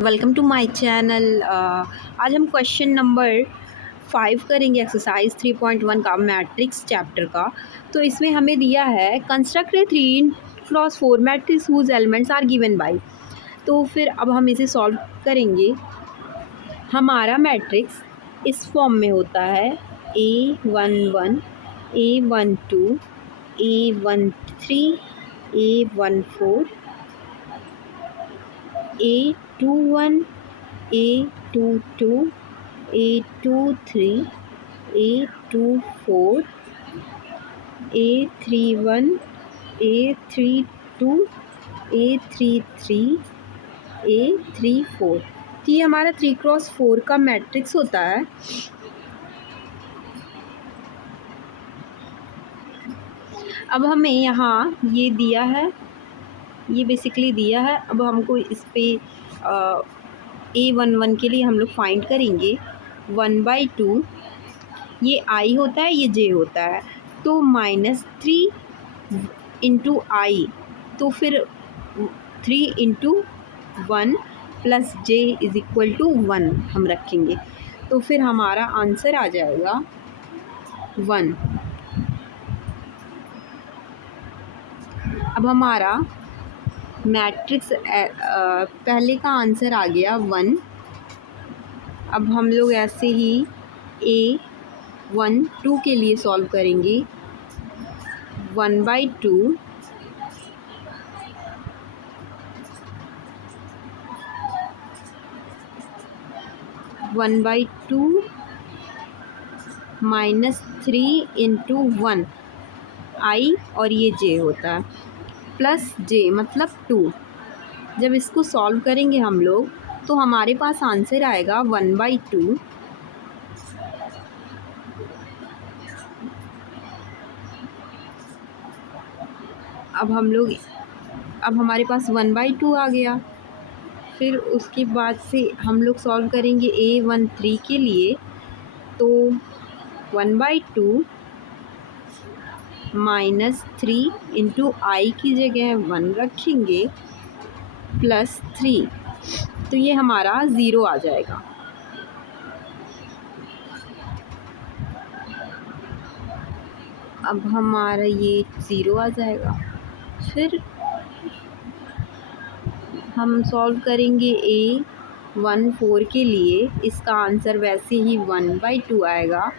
Welcome to my channel. आज हम question number 5 करेंगे एक्सरसाइज 3.1 का मैट्रिक्स चैप्टर का। तो इसमें हमें दिया है construct a 3x4 matrix whose elements are given by. तो फिर अब हम इसे सॉल्व करेंगे। हमारा मैट्रिक्स इस फॉर्म में होता है A11 A12 A13 A14 A21 A22 A23 A24 A31 A32 A33 A34। तो ये हमारा 3x4 का मैट्रिक्स होता है। अब हमें यहाँ ये दिया है, ये बेसिकली दिया है। अब हमको इस पे A11 के लिए हम लोग फाइंड करेंगे 1/2। ये I होता है, ये J होता है, तो -3 इंटू I, तो फिर 3 इंटू 1 प्लस J इज़ इक्वल टू 1 हम रखेंगे। तो फिर हमारा आंसर आ जाएगा 1। अब हमारा मैट्रिक्स पहले का आंसर आ गया 1। अब हम लोग ऐसे ही A12 के लिए सॉल्व करेंगे 1/2 -3 इंटू 1 I और ये J होता है, प्लस J मतलब 2। जब इसको सॉल्व करेंगे हम लोग तो हमारे पास आंसर आएगा 1/2 अब हमारे पास 1/2 आ गया। फिर उसके बाद से हम लोग सॉल्व करेंगे A13 के लिए, तो 1/2 -3 इंटू I की जगह 1 रखेंगे प्लस 3, तो ये हमारा 0 आ जाएगा। अब हमारा ये 0 आ जाएगा। फिर हम सॉल्व करेंगे A14 के लिए, इसका आंसर वैसे ही 1/2 आएगा।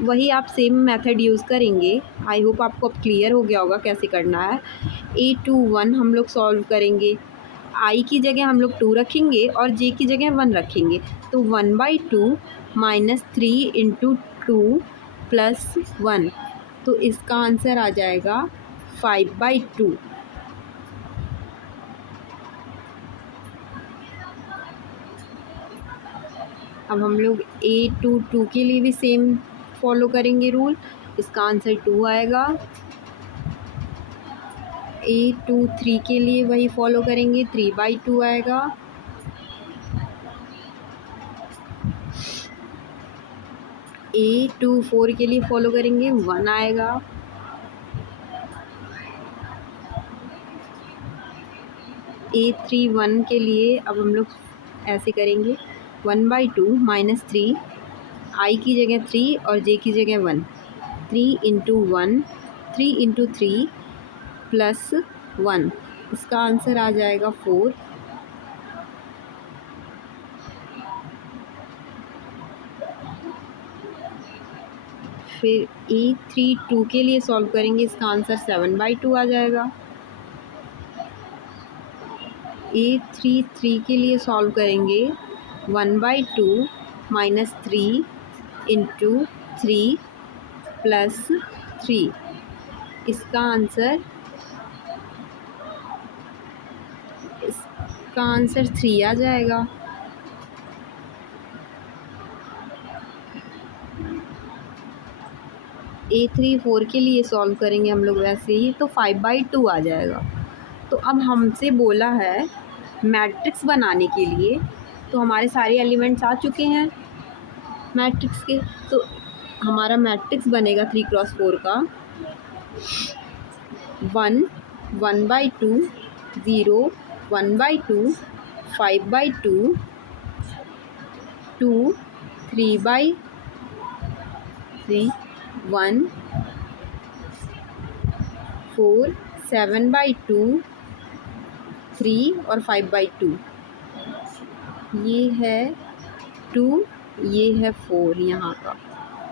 वही आप सेम मेथड यूज़ करेंगे। आई होप आपको अब क्लियर हो गया होगा कैसे करना है। A21 हम लोग सॉल्व करेंगे, I की जगह हम लोग 2 रखेंगे और J की जगह 1 रखेंगे, तो 1/2 -3 इंटू 2 प्लस 1, तो इसका आंसर आ जाएगा 5/2। अब हम लोग A22 के लिए भी सेम फॉलो करेंगे रूल, इसका आंसर 2 आएगा। A23 के लिए वही फॉलो करेंगे, 3/2 आएगा। A24 के लिए फॉलो करेंगे, 1 आएगा। A31 के लिए अब हम लोग ऐसे करेंगे 1/2 -3, I की जगह 3 और J की जगह 1, 3 इंटू 1, 3 इंटू 3 प्लस 1, इसका आंसर आ जाएगा 4। फिर A32 के लिए सॉल्व करेंगे, इसका आंसर 7/2 आ जाएगा। A33 के लिए सॉल्व करेंगे 1/2 -3 इंटू 3 प्लस 3, इसका आंसर 3 आ जाएगा। A34 के लिए सॉल्व करेंगे हम लोग वैसे ही, तो 5/2 आ जाएगा। तो अब हमसे बोला है मैट्रिक्स बनाने के लिए, तो हमारे सारे एलिमेंट्स आ चुके हैं मैट्रिक्स के, तो हमारा मैट्रिक्स बनेगा 3x4 का 1 1/2 0, 1/2, 5/2, 2, 3/3, 1, 4, 7/2, 3 और 5/2। ये है 2, ये है 4 यहाँ का,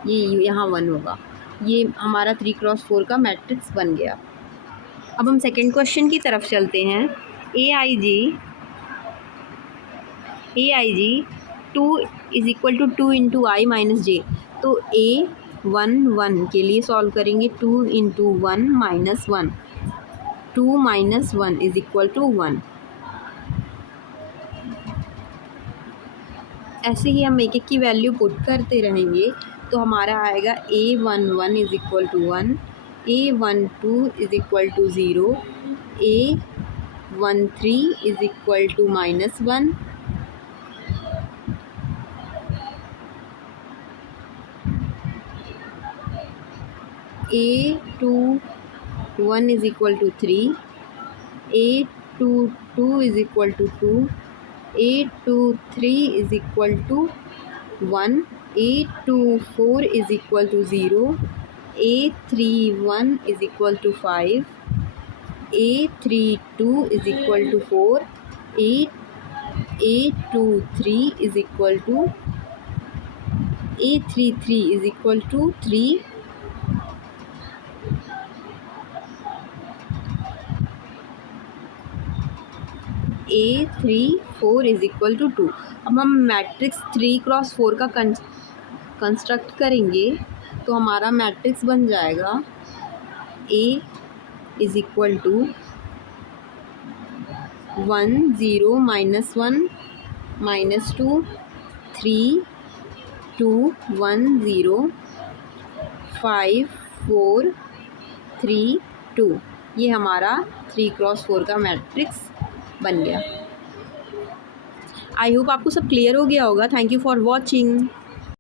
ये यहाँ 1 होगा। ये हमारा 3x4 का मैट्रिक्स बन गया। अब हम सेकंड क्वेश्चन की तरफ चलते हैं। AIG 2 is equal to 2 into i minus j. तो A11 के लिए सॉल्व करेंगे। 2 into 1 minus 1, 2 minus 1 is equal to 1। ऐसे ही हम एक एक की वैल्यू पुट करते रहेंगे तो हमारा आएगा A11 is equal to 1, A12 is equal to 0, A13 is equal to माइनस 1, A21 is equal to 3, A22 is equal to 2, A23 is equal to 1, A24 is equal to 0, A31 is equal to 5, A32 is equal to 4, A23 is equal to A33 is equal to 3, A34 is equal to 2। अब हम matrix 3x4 का construct करेंगे तो हमारा matrix बन जाएगा A is equal to 1 0 -1 -2 3 2 1 0 5 4 3 2। ये हमारा 3x4 का मैट्रिक्स बन गया। आई होप आपको सब क्लियर हो गया होगा। Thank you for watching.